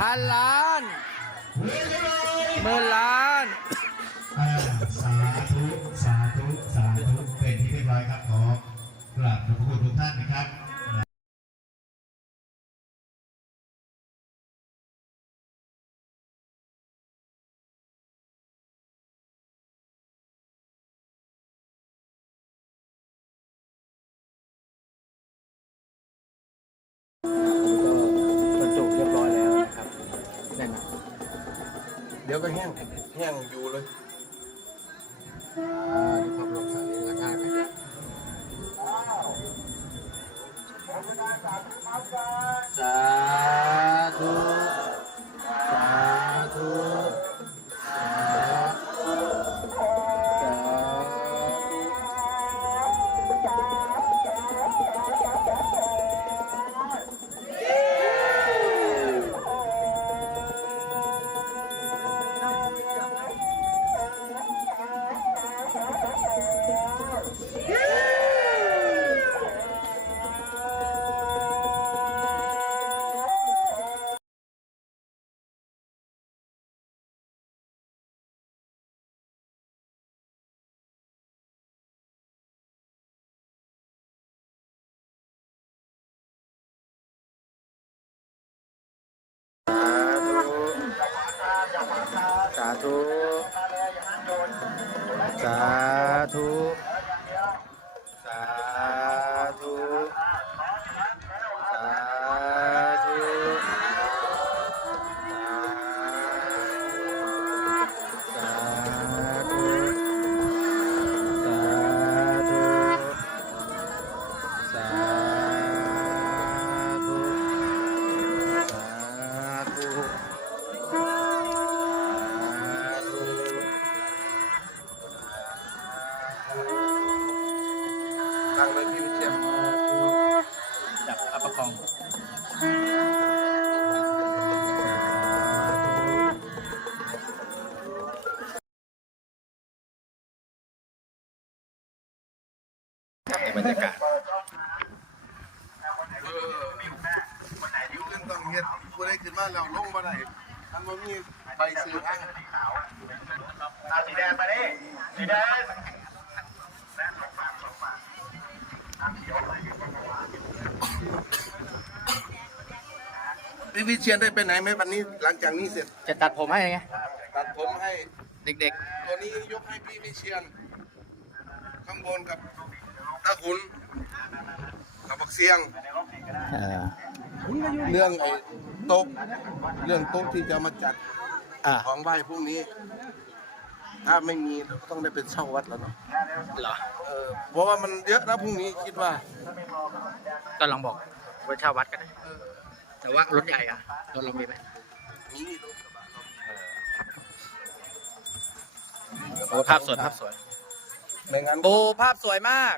พันล้านหมื่นล้านสาธุสาธุสาธุเป็นที่เรียบร้อยครับขอกราบขอบพระคุณทุกท่านนะครับ เดี๋ยวก็แห้งแห้งอยู่เลยอ่าดูความลงสายนี้ก็ได้ไปสา ธุ ตั้งเลยพี่วิเชียนจับอัปประคอง พี่วิเชียนได้ไปไหนไหมวันนี้หลังจากนี้เสร็จ จะตัดผมให้ไง ตัดผมให้เด็กตัวนี้ยกให้พี่วิเชียน ข้างบนกับตาขุนกับบักเสียงๆอ่าเรื่องไอ้โต๊ะเรื่องโต๊ะที่จะมาจัดอ่าของไหว้พรุ่งนี้ ถ้าไม่มีเราก็ต้องได้เป็นเช่าวัดแล้วเนาะเหรอ เออเพราะว่ามันเยอะนะพรุ่งนี้คิดว่า ก็ลองบอกว่าเช่าวัดก็ได้ แต่ว่ารถใหญ่อะรถเรามีไหมมีรถกระบะเนาะโอ้ภาพสวยภาพสวยไม่งั้นโอ้ภาพสวยมาก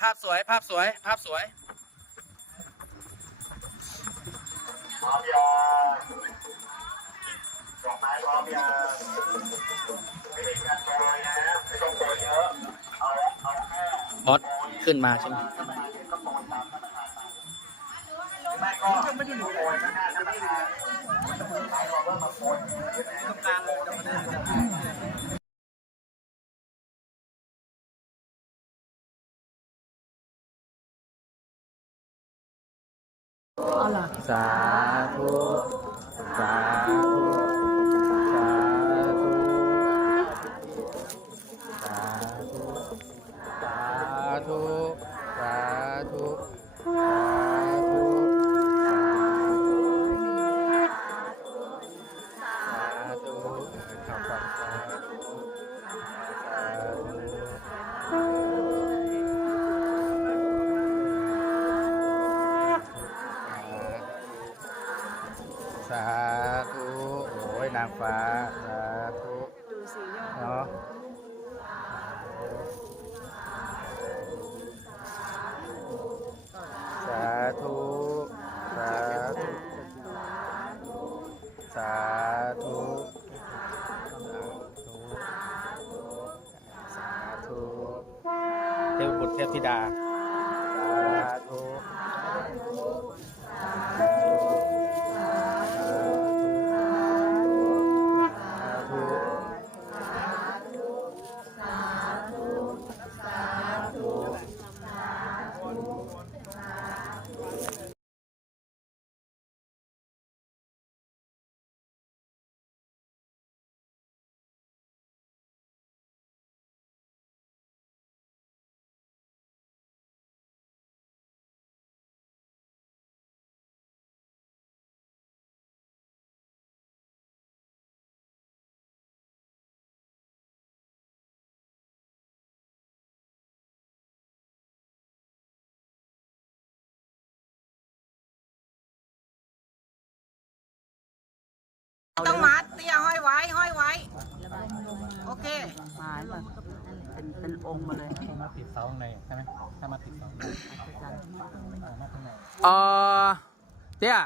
ภาพสวย ภาพสวย ภาพสวยพร้อมยังดอกไม้พร้อมยังไม่ได้การโปรยนะไม่ต้องโปรยเยอะเอาเอาแค่บอสขึ้นมาใช่ไหม ยังไม่ได้หนึ่งคนตรงกลางเลยจะมาได้สาธุ สาธุ ทพบุตรเทพธิดา ต้องมัดเตี้ยห้อยไว้ห้อยไว้ โอเคมาแบบเป็นเป็นองค์มาเลยมาติดเสาข้างในใช่ไหมถ้ามาติดเสาข้างในอ่ามาข้างในเออเตี้ย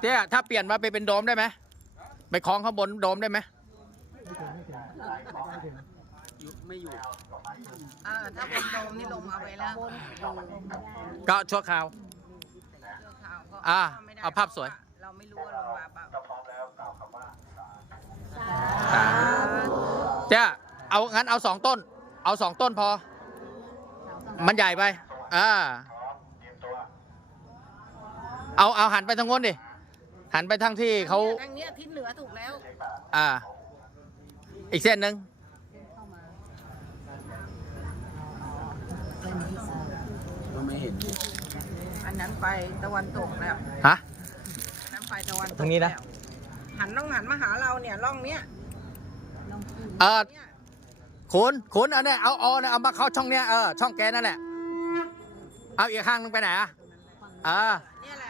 เตี้ยถ้าเปลี่ยนมาไปเป็นโดมได้ไหมไปคล้องข้างบนโดมได้ไหมเออถ้าเป็นโดมนี่ลงเอาไปแล้วก็ชั่วคราวชั่วคราวก็อ่าไม่ได้เอาภาพสวย เราไม่รู้ว่าลงมาเปล่าอ่าเตี้ยเอางั้นเอาสองต้น เอาสองต้นพอ มันใหญ่ไปอ่าเอาเอาหันไปทางโน้นดิหันไปทางที่เขาทางเนี้ยทิศเหนือถูกแล้ว อ่า อีกเส้นหนึ่งอันนั้นไปตะวันตกแล้ว ฮะ อันนั้นไปตะวันตกตรงนี้นะ แล้วหันต้องหันมาหาเราเนี่ยร่องเนี้ยเออเนี่ยคุณคุณเอาเนี่ยเอาเอาเนี่ยเอามาเข้าช่องเนี้ยเออช่องแกนั่นแหละเอาอีกข้างนึงไปไหนอะอ่าเนี่ยแหละเนี่ยแหละ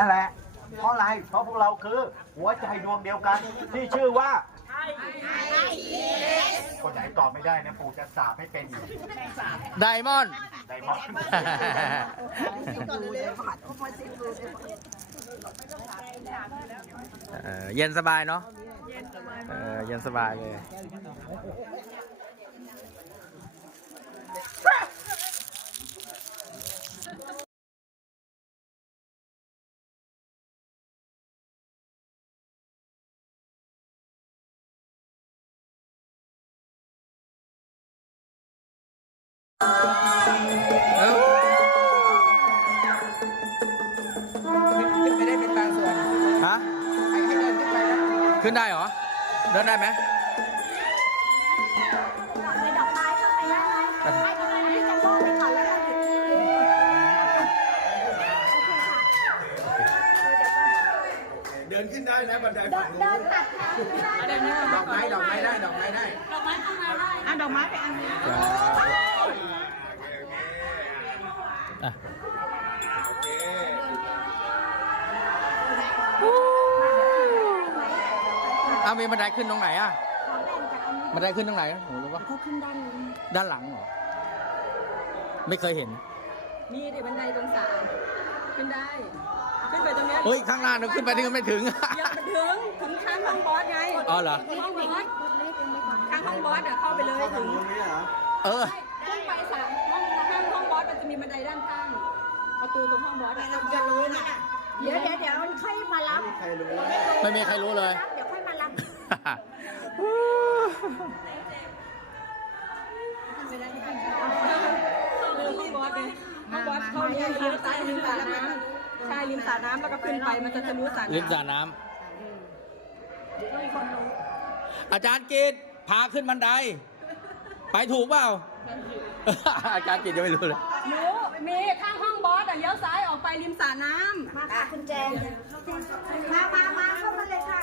นั่นแหละ เพราะอะไร เพราะพวกเราคือ หัวใจดวงเดียวกัน ที่ชื่อว่าคนไหนตอบไม่ได้นะปู่จะสาบให้เป็นอีกไดมอนด์ไดมอนด์เออเย็นสบายเนาะเออเย็นสบายเลย ขึ้นได้เหรอ เดินได้ไหมไปดอกไม้เข้าไปได้ไหมให้ทำไมให้จะโล่งไปก่อนแล้วเราหยุดโอเคค่ะเดินขึ้นได้นะบันไดฝั่งเดินตัดทางได้ดอกไม้ดอกไม้ได้ดอกไม้ได้อะดอกไม้ไปอันนี้อ่ เอามีบันไดขึ้นตรงไหนอะบันไดขึ้นตรงไหนผมรู้ปะเขาขึ้นด้านนี้ด้านหลังเหรอ ไม่เคยเห็น มีดิบันไดตรงศาลขึ้นได้ ขึ้นไปตรงเนี้ยเฮ้ยข้างล่างเราขึ้นไปถึงไม่ถึงอย่าไปถึงถึงข้างห้องบอสไงอ๋อเหรอห้องบอสข้างห้องบอสอะเข้าไปเลยถึงเออขึ้นไปสามห้องข้างห้องบอสมันจะมีบันไดด้านข้างประตูตรงห้องบอสอะเราจะรู้ไหมน่ะเดี๋ยวเดี๋ยวเดี๋ยวค่อยมารับ ไม่มีใครรู้เลยเดี๋ยวค่อย มารับคือห้องบอสไงห้องบอสเข้าเลี้ยวเลี้ยวซ้ายริมสระน้ำใช่ริมสระน้ำแล้วก็ขึ้นไปมันจะทะลุสระลิฟน้ำต์สระน้ำอาจารย์กิตพาขึ้นบันได ไปถูกเปล่า อาจารย์กิตยังไม่รู้เลย หนูมีข้างห้องบอสอะเลี้ยวซ้ายออกไปริมสระน้ำมาค่ะคุณแจงมามามาเข้ามาเลยค่ะ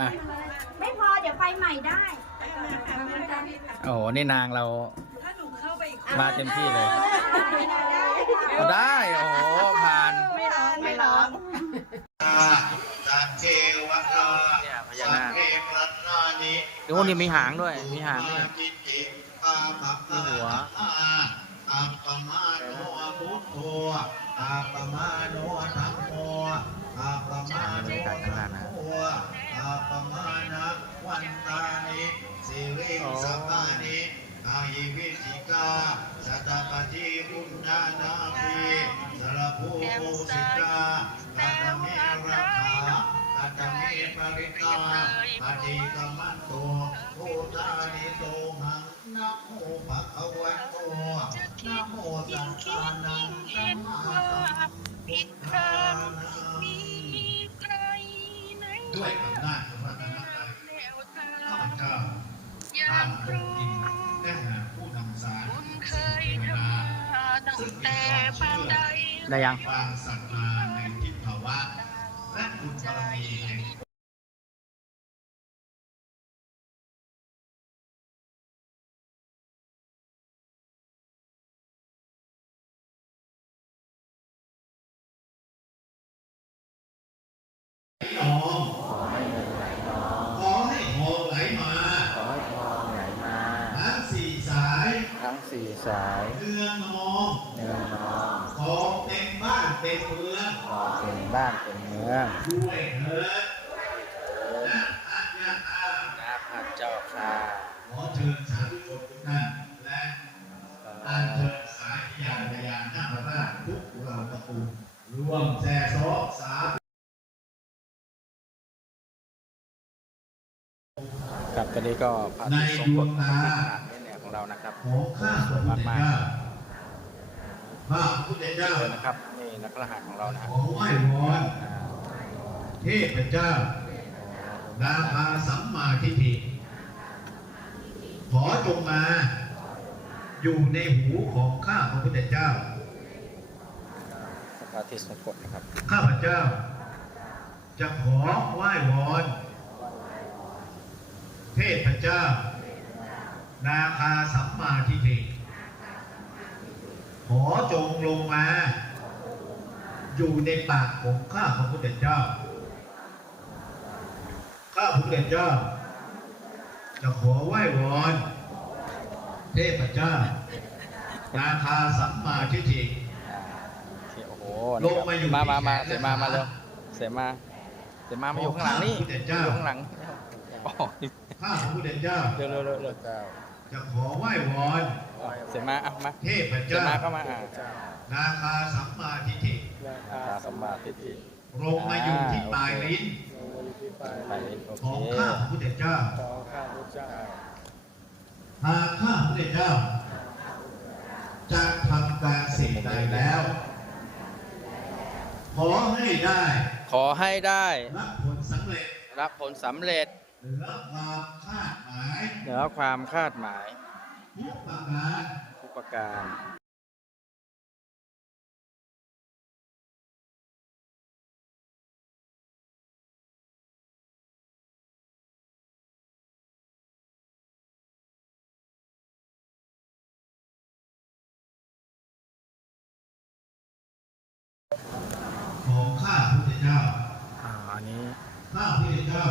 อะไม่พอเดี๋ยวไปใหม่ได้โอ้โหนี่นางเรามาเต็มที่เลยได้โอ้โหผ่านไม่ร้องไม่ร้องสัตเทวะตาเนี่ยพญานาคสัพเพปัตตานิโอ้นี่มีหางด้วย มีหางด้วยจิตติปาปะมีหัวอัปปมาโนพุทโธอัปปมาโนธัมโมอัปปมาโนธัมโมอั ปมานะวันตานิสิริสัพานิอายิวิสิกาสัตตปฏิปุญญานาภิสารภูภูสิกากัตเมรักขากัตเมปริตาปฏิกรรมันโตภูตานิโตหังนะโมภะคะวะโตนะโมตัสสะนะสัมมาสัมพุทธัสสะ ด้วยอำนาจของพระธรรมกายข้าพเจ้าตามปกติแด้หาผู้นำสารสิ่งเทวดาซึ่งมีความเชื่อได้ความศรัทธาในทิพภาวะและบุญบารมีแห่ง มบ้านเต็มเมืองขอเป็นบ้านเป็นเมืองด้วยเถิดและอาญาตานาพระเจ้าค่ะขอเชิญสาธุชนทุกท่านและอัญเชิญสายยานยานนาคราชทุกเราตระกูลรวมแส่ซอสาธุครับตอนนี้ก็พระที่ทรงกฎพระพิธาเนี่ยของเรานะครับของข้าพระพุทธเจ้าข้าพระพุทธเจ้าเชิญนะครับ นี่นักรหัสของเรานะขอไหว้วอนเทพเจ้านาคาสัมมาทิฏฐิขอจงมา อยู่ในหูของข้าพระพุทธเจ้าพระที่ทรงกฎนะครับ ข้าพเจ้า จะขอไหว้วอนเทพเจ้า นาคาสัมมาทิฏฐิขอจงลงมา อยู่ในปากของข้าพระพุทธเจ้า ข้าพระพุทธเจ้า จะขอไหว้วอนเทพเจ้า นาคาสัมมาทิฏฐิอ่าโอเคโอ้โหลงมาอยู่มามามาที่เสแขนมานะคะมาเร็วเสมาเสมามาอยู่ข้างหลังนี่ของข้าพระพุทธเจ้าอยู่ข้างหลังโอ้โหข้าพระพุทธเจ้าเร็วเร็วเร็วเร็วจะขอไหว้วอนเสมาอะมาเทพเสเจ้ามาเข้ามาอ่านาคาสัมมาทิฏฐิ ตาสมมาทิฏฐิลงมาอยู่ที่ปลายลิ้นไปโอของเคข้าพระพุทธเจ้าหากข้าพระพุทธเจ้าจะทำการสิ่งใดแล้ว ขอให้ได้ขอให้ได้รับผลสำเร็จรับผลสำเร็จเหนือความคาดหมายเหนือความคาดหมายทุกประการ ทุกประการ พระพุทธเจ้า อ่า อันนี้ข้าพระพุทธเจ้า